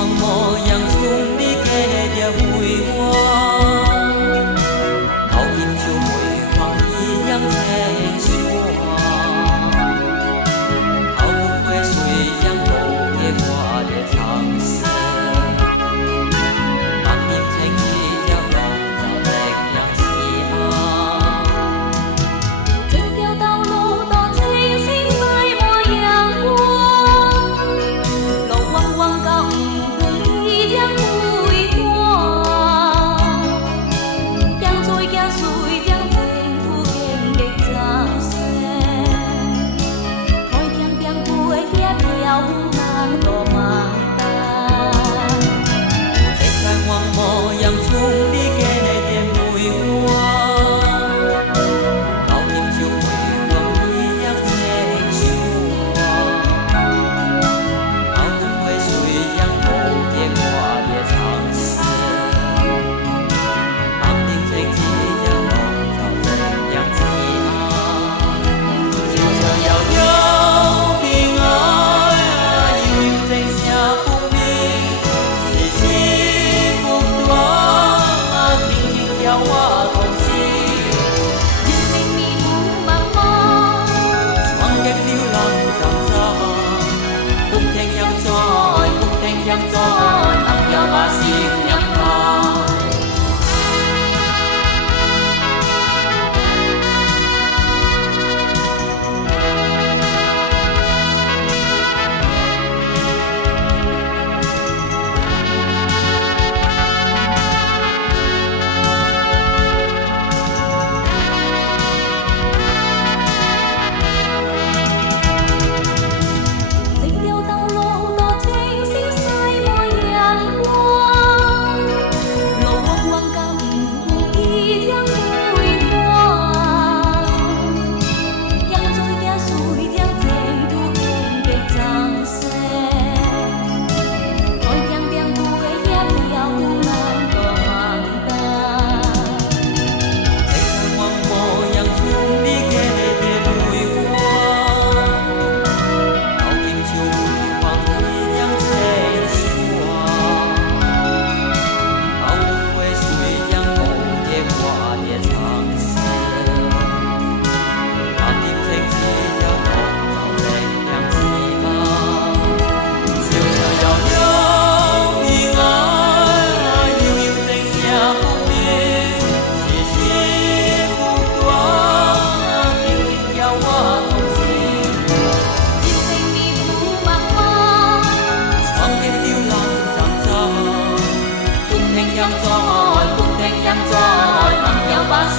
望模样中你给的回我，头天就会黄一样清爽，头不会水样红叶花的长色，白天青一样笼罩的样子啊，这条道路多清新晒满阳光，路弯弯到不远已将辉煌，行水行水将前途经历展示，开天边飞遐飘人多茫淡。这看望模样中你给的回我，头天就会黄一样清爽，头不会水样红叶花的长色，白天青一样笼罩这样子啊，就这遥遥平安，悠悠正下不明，是幸福短，天天叫我同行。人生迷雾茫茫，闯極了浪站站，不停人在，不停人在，能有把心入他。这条道路多清新晒满阳光，路弯弯到不远已将辉煌，行水行水将前途经历展示，开天边飞遐飘人多茫淡。这看望模样中你给的回我，头天就会黄一样清爽，头不会水样红叶花的长色，白天青一样笼罩这样子啊，就这遥遥平安，悠悠正下不明，是幸福短，天天叫我同行。人生迷雾茫茫，闯極了浪站站，不停人在，不停人在，能有把心